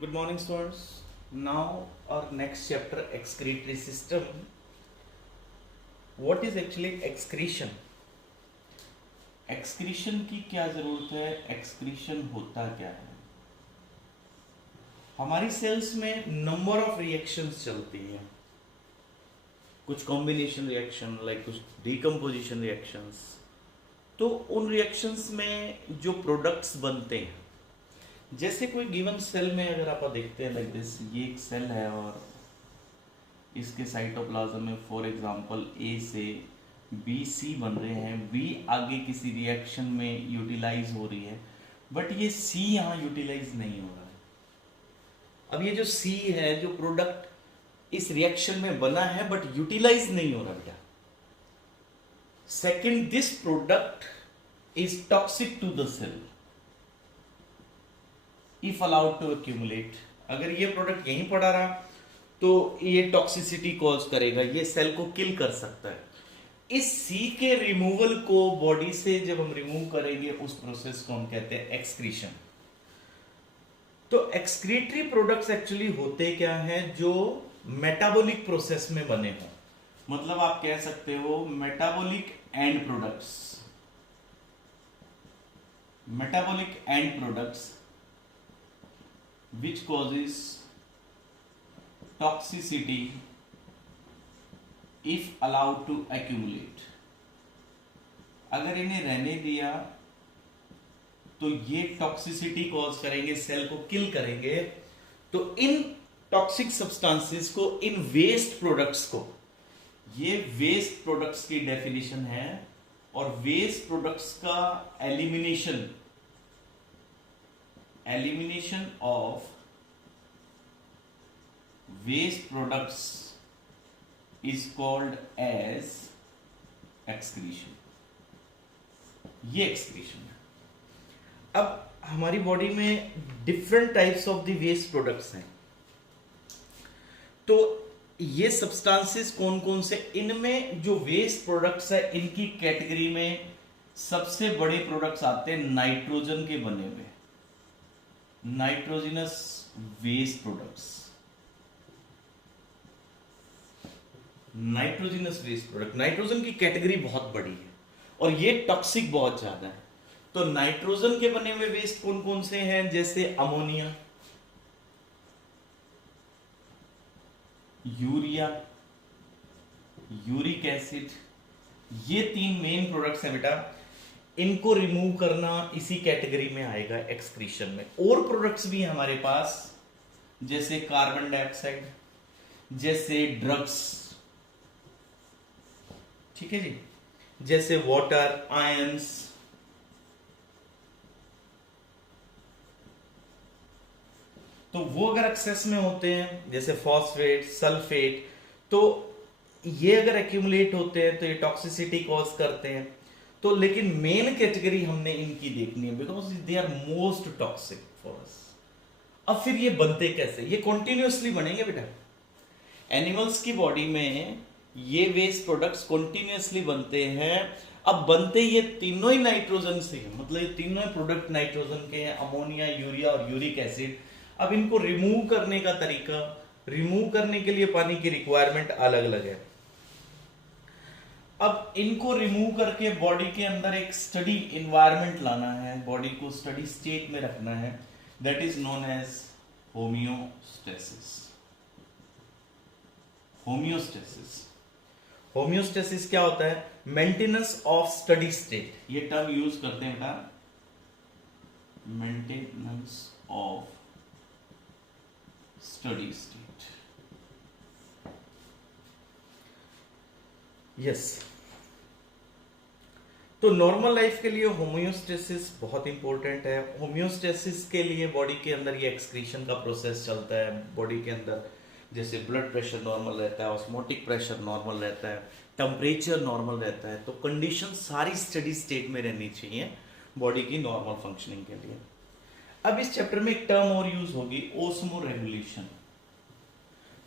Good morning, students. Now, our next chapter, excretory system. What is actually excretion? Excretion की क्या जरूरत है? Excretion होता क्या है? हमारी सेल्स में नंबर ऑफ रिएक्शंस चलती हैं, कुछ कॉम्बिनेशन रिएक्शन, लाइक कुछ डिकम्पोजिशन रिएक्शंस. तो उन रिएक्शंस में जो प्रोडक्ट्स बनते हैं, जैसे कोई गिवन सेल में अगर आप देखते हैं लाइक दिस, ये एक सेल है और इसके साइटोप्लाज्म में फॉर एग्जांपल ए से बी सी बन रहे हैं. बी आगे किसी रिएक्शन में यूटिलाइज हो रही है, बट ये सी यहाँ यूटिलाइज नहीं हो रहा है. अब ये जो सी है, जो प्रोडक्ट इस रिएक्शन में बना है बट यूटिलाइज नहीं हो रहा बेटा. Second, this product is toxic to the cell if allowed to accumulate. अगर ये प्रोडक्ट यहीं पड़ा रहा तो ये टॉक्सिसिटी कॉज करेगा, ये सेल को किल कर सकता है. इस सी के रिमूवल को बॉडी से जब हम रिमूव करेंगे, उस प्रोसेस को हम कहते हैं एक्सक्रीशन. तो एक्सक्रीटरी प्रोडक्ट्स एक्चुअली होते क्या हैं? जो मेटाबॉलिक प्रोसेस में बने हो, मतलब आप कह सकते हो metabolic and products. Metabolic and products which causes toxicity if allowed to accumulate. अगर इन्हें रहने दिया तो ये टॉक्सिसिटी कॉज करेंगे, सेल को किल करेंगे. तो इन टॉक्सिक सब्सटेंसेस को, इन वेस्ट प्रोडक्ट्स को, ये वेस्ट प्रोडक्ट्स की डेफिनेशन है. और वेस्ट प्रोडक्ट्स का elimination of waste products is called as excretion. ये excretion है. अब हमारी बॉडी में different types of the waste products हैं. तो ये सब्सटेंसेस कौन कौन से? इनमें जो वेस्ट प्रोडक्ट्स है, इनकी कैटेगरी में सबसे बड़े प्रोडक्ट्स आते हैं नाइट्रोजन के बने हुए, nitrogenous waste products. Nitrogenous waste product, nitrogen की कैटेगरी बहुत बड़ी है और ये टॉक्सिक बहुत ज्यादा है. तो नाइट्रोजन के बने हुए वेस्ट कौन कौन से हैं? जैसे अमोनिया, यूरिया, यूरिक एसिड. ये तीन मेन प्रोडक्ट्स हैं बेटा. इनको रिमूव करना इसी कैटेगरी में आएगा एक्सक्रीशन में. और प्रोडक्ट्स भी हैं हमारे पास, जैसे कार्बन डाइऑक्साइड, जैसे ड्रग्स, ठीक है जी, जैसे वाटर, आयंस. तो वो अगर एक्सेस में होते हैं, जैसे फॉस्फेट, सल्फेट, तो ये अगर एक्यूमुलेट होते हैं तो ये टॉक्सिसिटी कॉज करते हैं. तो लेकिन मेन कैटेगरी हमने इनकी देखनी है, because they are most toxic for us. अब फिर ये बनते कैसे? ये कॉन्टिन्यूसली बनेंगे बेटा. एनिमल्स की बॉडी में ये वेस्ट प्रोडक्ट्स कॉन्टिन्यूसली बनते हैं. अब बनते ये तीनों ही नाइट्रोजन से हैं, मतलब ये तीनों प्रोडक्ट नाइट्रोजन के हैं, अमोनिया, यूरिया और यूरिक एसिड. अब इनको रिमूव करने का तरीका, रिमूव करने के लिए पानी की रिक्वायरमेंट अलग अलग है. अब इनको रिमूव करके बॉडी के अंदर एक स्टडी इन्वायरमेंट लाना है, बॉडी को स्टडी स्टेट में रखना है. That is known as homeostasis. Homeostasis, homeostasis क्या होता है? Maintenance of steady state. ये टर्म यूज करते हैं बेटा, maintenance of steady state. Yes. तो नॉर्मल लाइफ के लिए होमियोस्टेसिस बहुत इंपॉर्टेंट है. होमियोस्टेसिस के लिए बॉडी के अंदर ये एक्सक्रीशन का प्रोसेस चलता है. बॉडी के अंदर जैसे ब्लड प्रेशर नॉर्मल रहता है, ऑस्मोटिक प्रेशर नॉर्मल रहता है, टेम्परेचर नॉर्मल रहता है. तो कंडीशन सारी स्टडी स्टेट में रहनी चाहिए बॉडी की नॉर्मल फंक्शनिंग के लिए. अब इस चैप्टर में एक टर्म और यूज होगी, ओस्मो रेगुलेशन.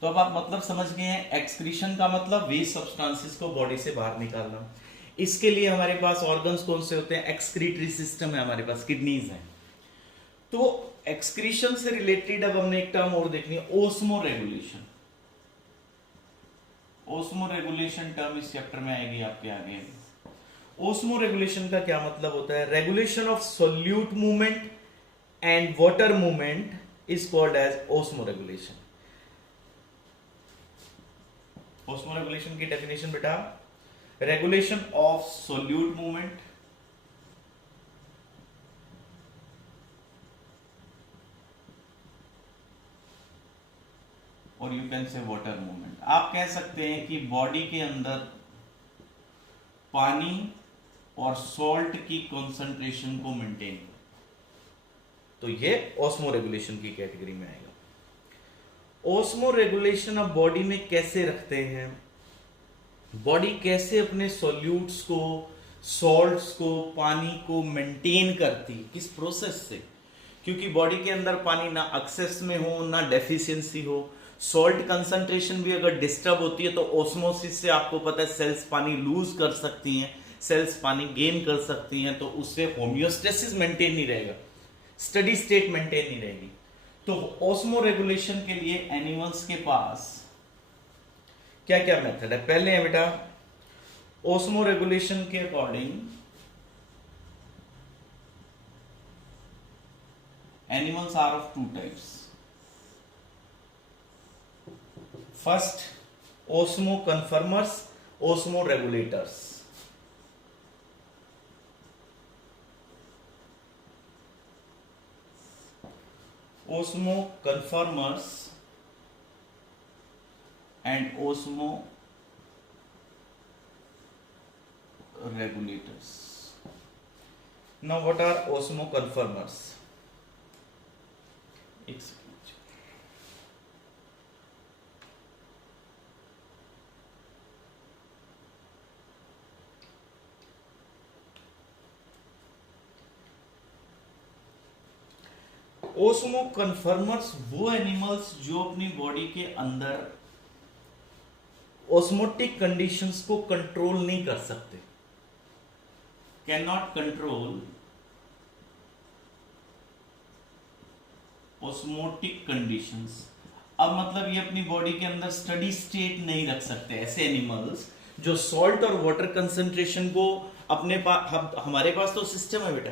तो अब आप मतलब समझ गए हैं, एक्सक्रीशन का मतलब वेस्ट सब्सटेंसेस को बॉडी से बाहर निकालना. इसके लिए हमारे पास ऑर्गन्स कौन से होते हैं? एक्सक्रीटरी सिस्टम है हमारे पास, किडनीज हैं. तो एक्सक्रीशन से रिलेटेड अब हमने एक टर्म और देखनी है, osmo regulation. Osmo regulation term इस चैप्टर में आएगी आपके आगे। ओस्मो रेगुलेशन का क्या मतलब होता है? Regulation of solute movement and water movement is called as osmoregulation. Osmoregulation की डेफिनेशन बेटा, रेगुलेशन ऑफ सोल्यूट मूवमेंट और you can say water movement. आप कह सकते हैं कि बॉडी के अंदर पानी और सॉल्ट की कंसंट्रेशन को मेंटेन, तो ये ओस्मो रेगुलेशन की कैटेगरी में आएगा। ओस्मो रेगुलेशन अब बॉडी में कैसे रखते हैं, बॉडी कैसे अपने सॉल्यूट्स को, सॉल्ट्स को, पानी को मेंटेन करती, किस प्रोसेस से? क्योंकि बॉडी के अंदर पानी ना एक्सेस में हो ना डेफिशिएंसी हो, सॉल्ट कंसंट्रेशन भी अगर डिस्टर्ब होती है तो ओस्मोसिस से आपको पता है सेल्स पानी लूज कर सकती हैं, सेल्स पानी गेन कर सकती हैं, तो उससे होम्योस्टेसिस मेंटेन नहीं रहेगा, स्टडी स्टेट मेंटेन नहीं रहेगी। तो ओस्मो रेगुलेशन के लिए एनिमल्स के पास क्या क्या मेथड है? पहले है बेटा, ओस्मो रेगुलेशन के according animals are of two types. First, osmoconformers, osmoregulators. Osmoconformers and osmo regulators. Now what are osmo conformers? Osmoconformers वो एनिमल्स जो अपनी बॉडी के अंदर ऑस्मोटिक कंडीशंस को कंट्रोल नहीं कर सकते, can not control osmotic conditions. अब मतलब ये अपनी बॉडी के अंदर स्टडी स्टेट नहीं रख सकते, ऐसे एनिमल्स जो सॉल्ट और वाटर कंसंट्रेशन को अपने पास, हमारे पास तो सिस्टम है बेटा,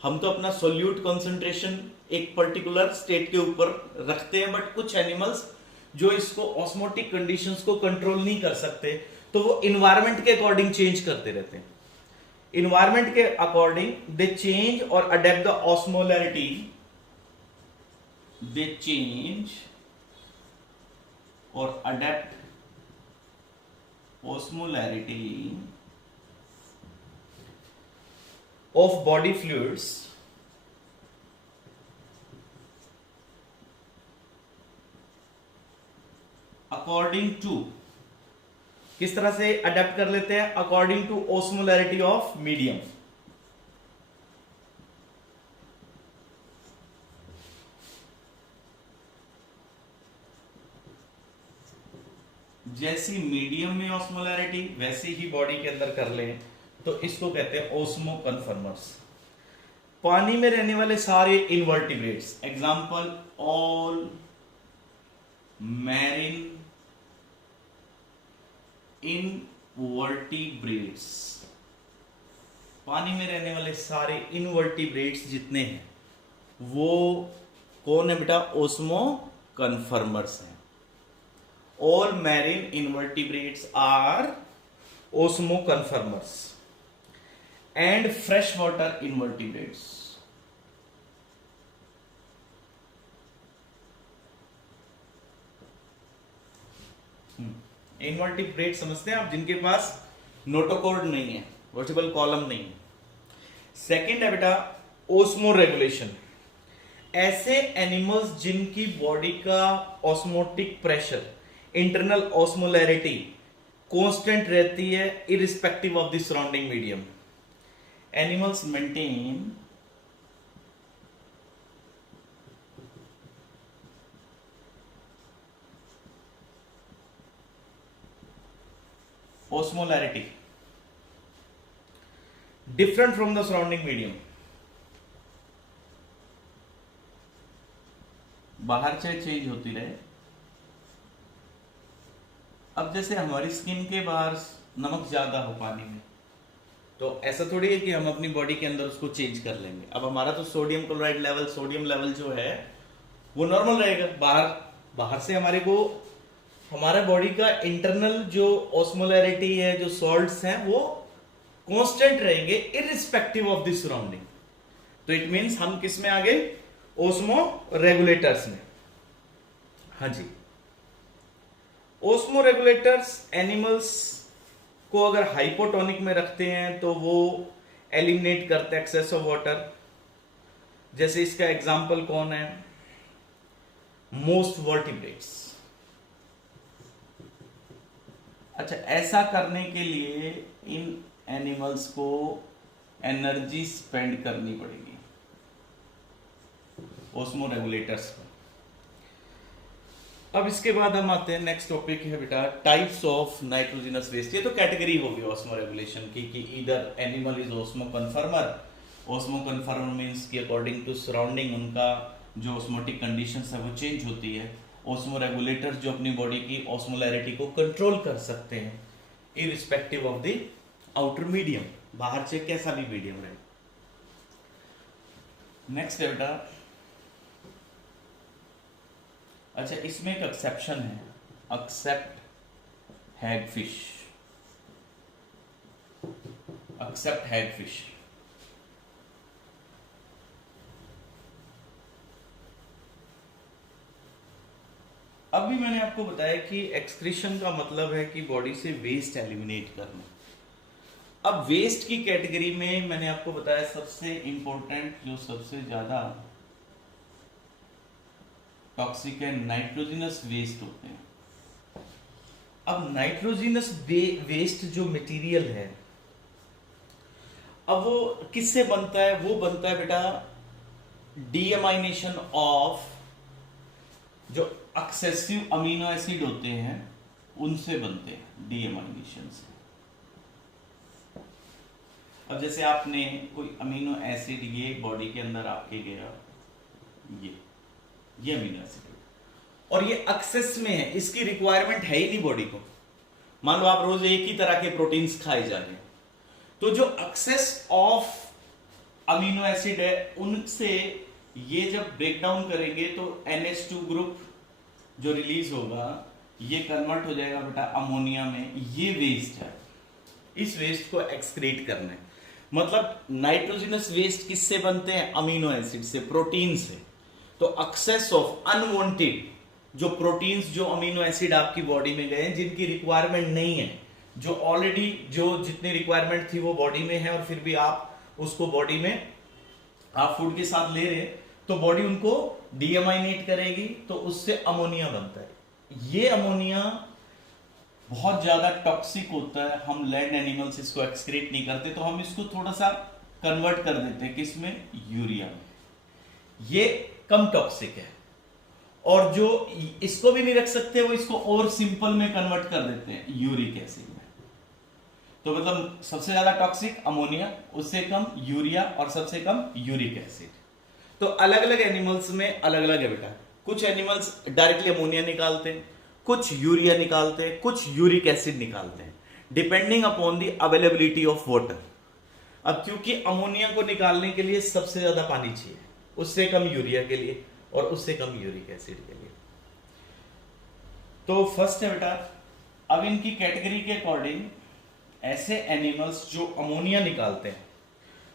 हम तो अपना सोल्यूट कंसंट्रेशन एक पर्टिकुलर स्टेट के ऊपर रखते हैं, बट कुछ एनिमल्स जो इसको ऑस्मोटिक कंडीशंस को कंट्रोल नहीं कर सकते, तो वो इन्वायरमेंट के अकॉर्डिंग चेंज करते रहते हैं। इन्वायरमेंट के अकॉर्डिंग दे चेंज और adapt the osmolarity, they change और adapt osmolarity of body fluids according to, किस तरह से अडेप्ट कर लेते हैं? According to osmolarity of medium. जैसी मीडियम में ऑस्मोलैरिटी वैसी ही बॉडी के अंदर कर लें, तो इसको कहते हैं ओस्मो कन्फर्मर्स। पानी में रहने वाले सारे invertebrates, example all marine invertebrates, पानी में रहने वाले सारे इनवर्टिब्रेट्स जितने हैं वो कौन है बेटा? ओस्मो कन्फर्मर्स हैं। All marine invertebrates are osmoconformers and fresh water invertebrates. Invertebrate समझते हैं आप, जिनके पास नोटोकॉर्ड नहीं है, वर्टिबल कॉलम नहीं है। सेकंड है बेटा ओस्मो रेगुलेशन, ऐसे एनिमल्स जिनकी बॉडी का osmotic pressure, internal osmolarity constant रहती है irrespective of the surrounding medium. Animals maintain osmolarity different from the surrounding medium. बाहर चाहे चेंज होती रहे। अब जैसे हमारी स्किन के बाहर नमक ज्यादा हो पानी में, तो ऐसा थोड़ी है कि हम अपनी बॉडी के अंदर उसको चेंज कर लेंगे। अब हमारा तो sodium chloride level, sodium level जो है वो नॉर्मल रहेगा। बाहर से हमारे को हमारे बॉडी का इंटरनल जो ऑस्मोलैरिटी है, जो सॉल्ट्स हैं, वो कांस्टेंट रहेंगे इररिस्पेक्टिव ऑफ द सराउंडिंग। तो इट मींस हम किस में आ गए? ओस्मो रेगुलेटर्स में। हाँ जी, ओस्मो रेगुलेटर्स एनिमल्स को अगर हाइपोटोनिक में रखते हैं तो वो एलिमिनेट करते हैं एक्सेस ऑफ वाटर। जैसे इसका एग्जांपल कौन है? Most vertebrates. अच्छा, ऐसा करने के लिए इन एनिमल्स को एनर्जी स्पेंड करनी पड़ेगी ओस्मो रेगुलेटर्स पर। अब इसके बाद हम आते हैं, नेक्स्ट टॉपिक है बेटा टाइप्स ऑफ नाइट्रोजनस वेस्ट। ये तो कैटेगरी होगी ऑस्मो रेगुलेशन की कि इधर animal is osmo कन्फर्मर। Osmo कन्फर्मर means कि अकॉर्डिंग टू सराउंडिंग उनका जो ऑस्मोटिक कंडीशंस है वो चेंज होती है। ओस्मो रेगुलेटर जो अपनी बॉडी की ऑस्मोलैरिटी को कंट्रोल कर सकते हैं irrespective of the outer medium, बाहर से कैसा भी मीडियम रहे। नेक्स्ट है बेटा, अच्छा इसमें एक एक्सेप्शन है, एक्सेप्ट हैगफिश। एक्सेप्ट हैगफिश अभी मैंने आपको बताया कि एक्सक्रीशन का मतलब है कि बॉडी से वेस्ट एलिमिनेट करना। अब वेस्ट की कैटेगरी में मैंने आपको बताया सबसे इंपॉर्टेंट, जो सबसे ज्यादा टॉक्सिक है, नाइट्रोजनस वेस्ट होते हैं। अब नाइट्रोजनस वेस्ट जो मटेरियल है, अब वो किससे बनता है? वो बनता है बेटा डीएमाइनेशन ऑफ जो एक्सेसिव अमीनो एसिड होते हैं उनसे बनते हैं, डीएमाइनेशन से। अब जैसे आपने कोई अमीनो एसिड ये बॉडी के अंदर आपके गया, ये अमीनो एसिड और ये एक्सेस में है, इसकी रिक्वायरमेंट है ही नहीं बॉडी को। मान लो आप रोज एक ही तरह के प्रोटीन्स खाए जा रहे हैं, तो जो एक्सेस ऑफ अमीनो एसिड है उनसे ये जब ब्रेक डाउन करेंगे तो NH2 ग्रुप जो रिलीज होगा ये कन्वर्ट हो जाएगा बेटा अमोनिया में। ये वेस्ट है, इस वेस्ट को एक्सक्रीट करना है। मतलब नाइट्रोजनस वेस्ट किससे बनते हैं? अमीनो एसिड से, प्रोटीन से। तो एक्सेस ऑफ अनवांटेड जो प्रोटीन्स, जो अमीनो एसिड आपकी बॉडी में गए हैं जिनकी रिक्वायरमेंट नहीं है, जो ऑलरेडी जो जितनी रिक्वायरमेंट थी वो बॉडी में है और फिर भी आप उसको बॉडी में आप फूड के साथ ले रहे हैं, तो बॉडी उनको डीएमाइनेट करेगी, तो उससे अमोनिया बनता है। ये अमोनिया बहुत ज्यादा टॉक्सिक होता है। हम लैंड एनिमल्स इसको एक्सक्रीट नहीं करते, तो हम इसको थोड़ा सा कन्वर्ट कर देते हैं किसमें? यूरिया में। ये कम टॉक्सिक है। और जो इसको भी नहीं रख सकते वो इसको और सिंपल में कन्वर्ट कर देते हैं यूरिक एसिड में। तो मतलब सबसे ज्यादा टॉक्सिक अमोनिया, उससे कम यूरिया और सबसे कम यूरिक एसिड। तो अलग अलग एनिमल्स में अलग अलग है बेटा। कुछ एनिमल्स डायरेक्टली अमोनिया निकालते हैं, कुछ यूरिया निकालते हैं, कुछ यूरिक एसिड निकालते हैं, depending upon the availability of water. अब क्योंकि अमोनिया को निकालने के लिए सबसे ज्यादा पानी चाहिए, उससे कम यूरिया के लिए और उससे कम यूरिक एसिड के लिए। तो फर्स्ट है बेटा, अब इनकी कैटेगरी के अकॉर्डिंग ऐसे एनिमल्स जो अमोनिया निकालते हैं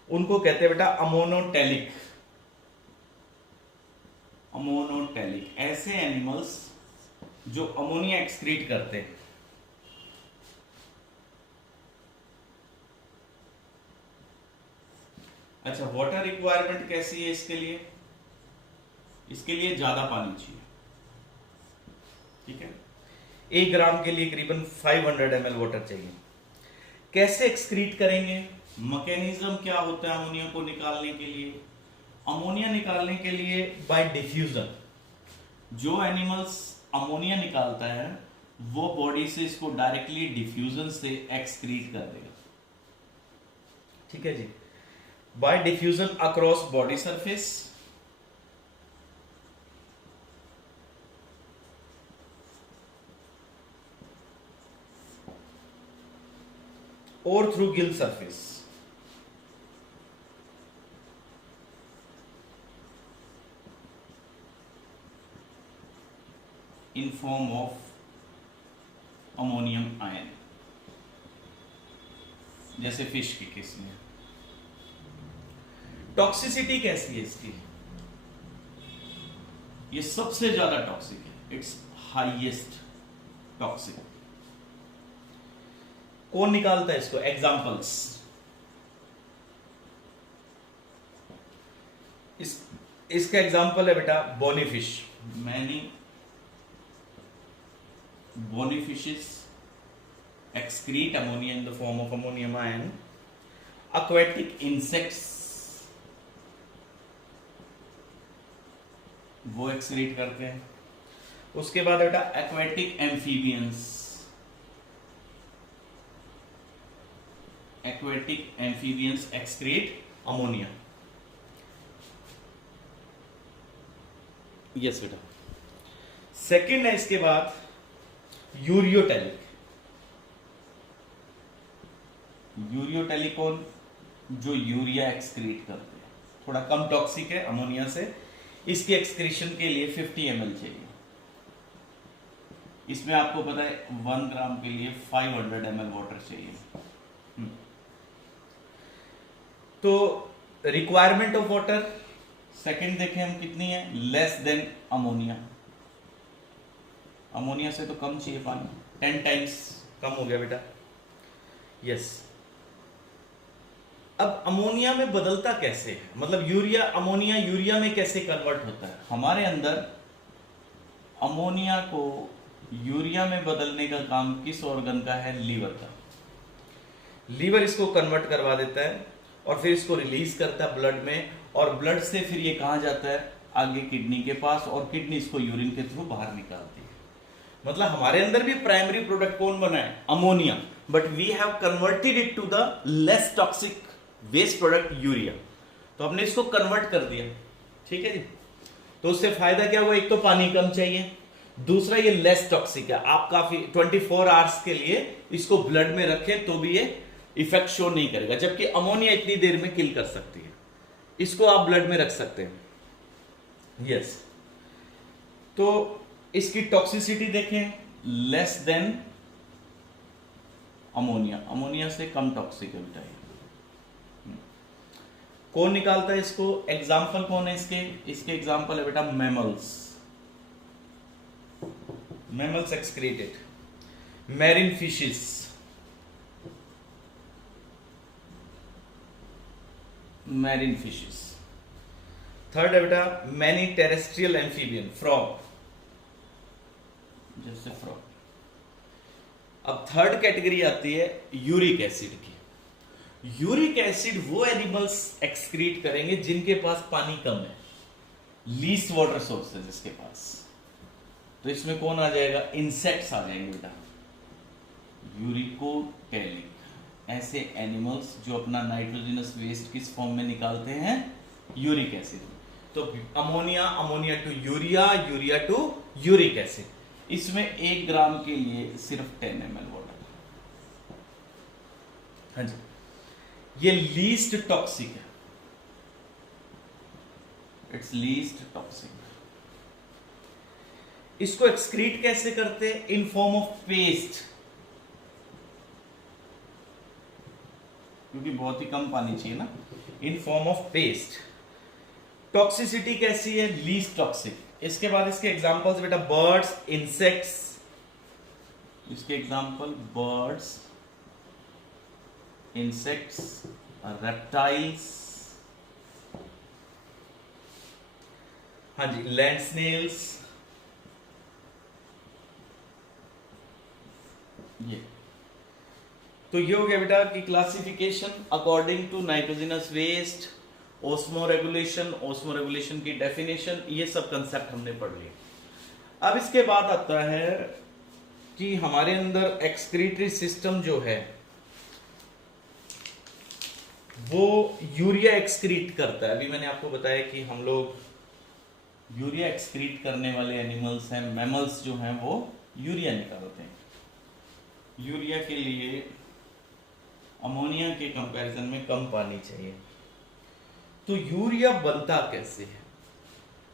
उनको कहते हैं बेटा अमोनोटेलिक। अमोनोटेलिक ऐसे एनिमल्स जो अमोनिया एक्सक्रीट करते हैं। अच्छा, वाटर रिक्वायरमेंट कैसी है इसके लिए? इसके लिए ज्यादा पानी चाहिए, ठीक है। 1 ग्राम के लिए करीबन 500 ml वाटर चाहिए। कैसे एक्सक्रीट करेंगे? मैकेनिज्म क्या होता है अमोनिया को निकालने के लिए? अमोनिया निकालने के लिए बाय डिफ्यूजन। जो एनिमल्स अमोनिया निकालता है वो बॉडी से इसको डायरेक्टली डिफ्यूजन से एक्सक्रीट कर देगा, ठीक है जी। By diffusion across body surface or through gill surface. In form of ammonium ion, जैसे फिश के केस में। टॉक्सिसिटी कैसी है इसकी? ये सबसे ज्यादा टॉक्सिक है, इट्स हाईएस्ट टॉक्सिक। कौन निकालता है इसको? एग्जाम्पल्स, इसका एग्जाम्पल है बेटा bony fish. Many bony fishes excrete ammonia in the form of ammonium ion. Aquatic insects वो excrete करते हैं। उसके बाद बेटा aquatic amphibians, excrete ammonia. Yes बेटा। सेकेंड है इसके बाद यूरियोटेलिक। यूरियोटेलिकोन जो यूरिया एक्सक्रीट करते हैं, थोड़ा कम टॉक्सिक है अमोनिया से। इसके एक्सक्रीशन के लिए 50 ml चाहिए। इसमें आपको पता है 1 ग्राम के लिए 500 ml वाटर चाहिए। तो रिक्वायरमेंट ऑफ वाटर सेकेंड देखें हम कितनी है? Less than ammonia. अमोनिया से तो कम चाहिए पानी, 10 टाइम्स कम हो गया बेटा। यस। अब अमोनिया में बदलता कैसे है? मतलब यूरिया, अमोनिया यूरिया में कैसे कन्वर्ट होता है? हमारे अंदर अमोनिया को यूरिया में बदलने का काम किस ऑर्गन का है? लीवर का। लीवर इसको कन्वर्ट करवा देता है और फिर इसको रिलीज करता है ब्लड में, और ब्लड से फिर ये कहां जाता है? आगे किडनी के पास, और किडनी इसको यूरिन के थ्रू बाहर निकालती है। मतलब हमारे अंदर भी प्राइमरी प्रोडक्ट कौन बना है? Ammonia, but we have converted it to the less toxic waste product urea. तो हमने इसको कन्वर्ट कर दिया, ठीक है जी। तो उससे फायदा क्या हुआ? एक तो पानी कम चाहिए, दूसरा ये लेस टॉक्सिक है। आप काफी 24 आवर्स के लिए इसको ब्लड में रखें तो भी ये इफेक्ट शो नहीं करेगा, जबकि अमोनिया इतनी देर में किल कर सकती है। इसको आप ब्लड में रख सकते हैं। यस। तो इसकी टॉक्सिसिटी देखें, लेस देन अमोनिया। अमोनिया से कम टॉक्सिक है बेटा। कौन निकालता है इसको? एग्जाम्पल कौन है इसके? इसके एग्जाम्पल है बेटा mammals. Mammals excreted, marine fishes, marine fishes. Third है बेटा मैनी टेरेस्ट्रियल एम्फीबियन, फ्रॉग, जैसे फ्रॉग। अब थर्ड कैटेगरी आती है यूरिक एसिड की। यूरिक एसिड वो एनिमल्स एक्सक्रीट करेंगे जिनके पास पानी कम है, लीस्ट वाटर सोर्स है जिसके पास। तो इसमें कौन आ जाएगा? इंसेक्ट्स आ जाएंगे बेटा। यूरिकोटेलिक, ऐसे एनिमल्स जो अपना नाइट्रोजनस वेस्ट किस फॉर्म में निकालते हैं? Uric acid. तो ammonia, ammonia to urea, urea to uric acid. इसमें 1 ग्राम के लिए सिर्फ 10 ml वाटर। हाँ जी, ये लीस्ट टॉक्सिक है, इट्स लीस्ट टॉक्सिक। इसको एक्सक्रीट कैसे करते हैं? इन फॉर्म ऑफ पेस्ट, क्योंकि बहुत ही कम पानी चाहिए ना। In form of paste. Toxicity कैसी है? Least toxic. इसके बाद इसके एग्जांपल्स बेटा बर्ड्स, इंसेक्ट्स। इसके एग्जांपल बर्ड्स, इंसेक्ट्स, रेप्टाइल्स, हाँ जी, लैंड स्नेल्स। ये तो ये हो गया बेटा कि classification according to nitrogenous waste, osmoregulation की डेफिनेशन, ये सब कंसेप्ट हमने पढ़ लिया। अब इसके बाद आता है कि हमारे अंदर एक्सक्रीटरी सिस्टम जो है वो यूरिया एक्सक्रीट करता है। अभी मैंने आपको बताया कि हम लोग यूरिया एक्सक्रीट करने वाले एनिमल्स हैं, मैमल्स जो हैं वो यूरिया निकालते हैं। यूरिया के लिए अमोनिया के कंपैरिजन में कम पानी चाहिए। तो यूरिया बनता कैसे है?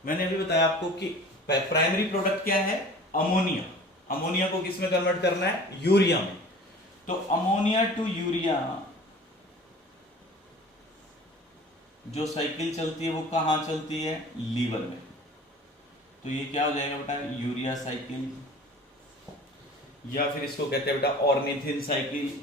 मैंने अभी बताया आपको कि प्राइमरी प्रोडक्ट क्या है? अमोनिया। अमोनिया को किस में कन्वर्ट करना है? यूरिया में। तो अमोनिया टू यूरिया जो साइकिल चलती है वो कहां चलती है? लीवर में। तो ये क्या हो जाएगा बेटा? यूरिया साइकिल, या फिर इसको कहते हैं बेटा ऑर्निथिन साइकिल।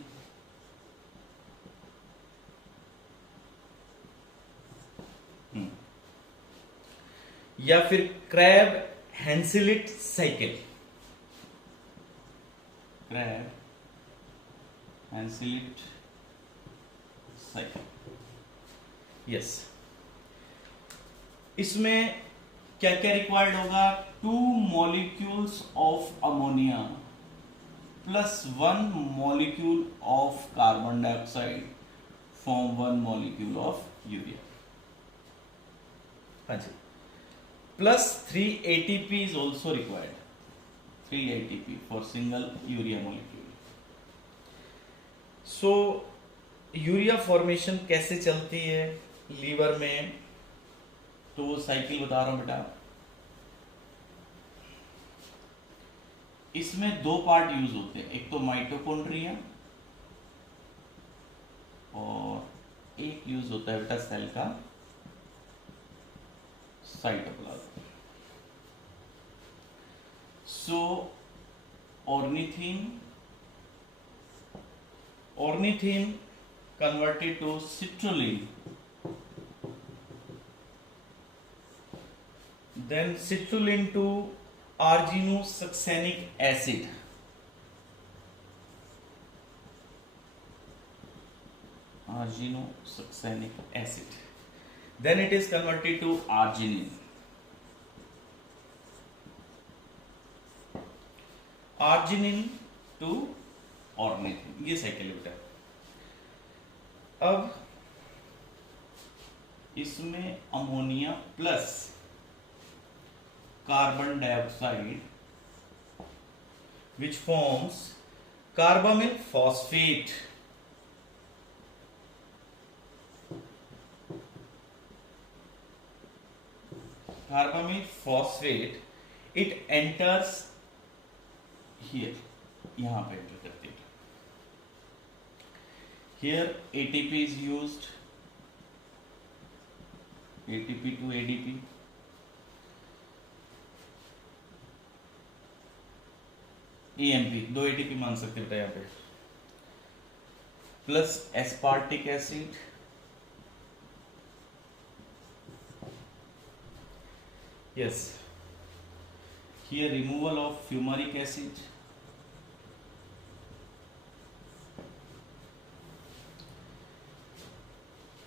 या फिर Krebs Henseleit cycle. Krebs Henseleit cycle. Yes. इसमें क्या क्या रिक्वायर्ड होगा? 2 molecules of ammonia plus 1 molecule of carbon dioxide form 1 molecule of urea. हाँ जी। Plus 3 ATP is also required. 3 ATP for single urea molecule. So urea formation कैसे चलती है liver में? तो वो साइकिल बता रहा हूं बेटा। इसमें 2 पार्ट यूज होते हैं, एक तो माइटोकॉन्ड्रिया और एक यूज होता है बेटा सेल का cytoplasm. So ornithine converted to citrulline, then citrulline to arginosuccinic acid, then it is converted to arginine, to ornithine. ये साइकिल बेटा। अब इसमें ammonia plus carbon dioxide which forms carbamyl phosphate. Carbamyl phosphate it enters here, यहां पे enter करते हैं। Here ATP is used, ATP to ADP, AMP, 2 ATP मान सकते बेटा यहां पे, plus aspartic acid, yes, here removal of fumaric acid,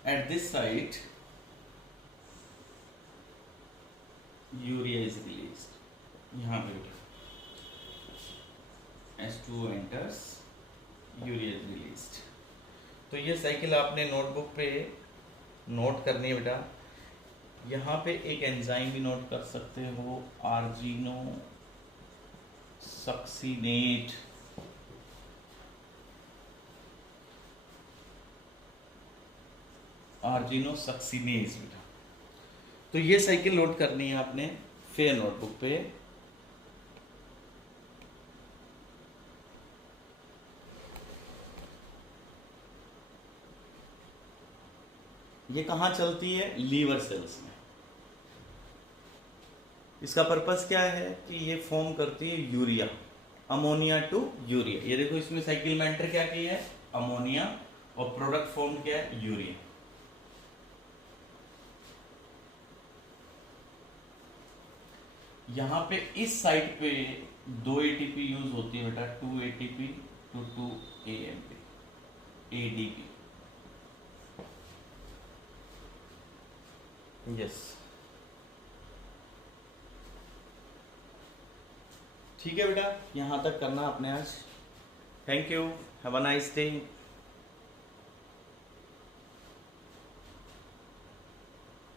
at this site urea is released, यहाँ पे H2O enters, urea is released। तो ये साइकिल आपने नोटबुक पे नोट करनी है बेटा। यहाँ पे एक एंजाइम भी नोट कर सकते हो, आर्जिनोसक्सिनेट। आर्जिनोसक्सिनेज बेटा। तो ये साइकिल नोट करनी है आपने फेयर नोटबुक पे। ये कहां चलती है? लीवर सेल्स में। इसका पर्पस क्या है कि ये फॉर्म करती है यूरिया, अमोनिया टू यूरिया। ये देखो इसमें साइकिल में एंटर क्या की है? अमोनिया, और प्रोडक्ट फॉर्म क्या है? यूरिया। यहां पे इस साइड पे 2 ATP यूज होती है बेटा, 2 ATP to 2 AMP, ADP। Yes, ठीक है बेटा, यहां तक करना आपने आज। Thank you, have a nice day.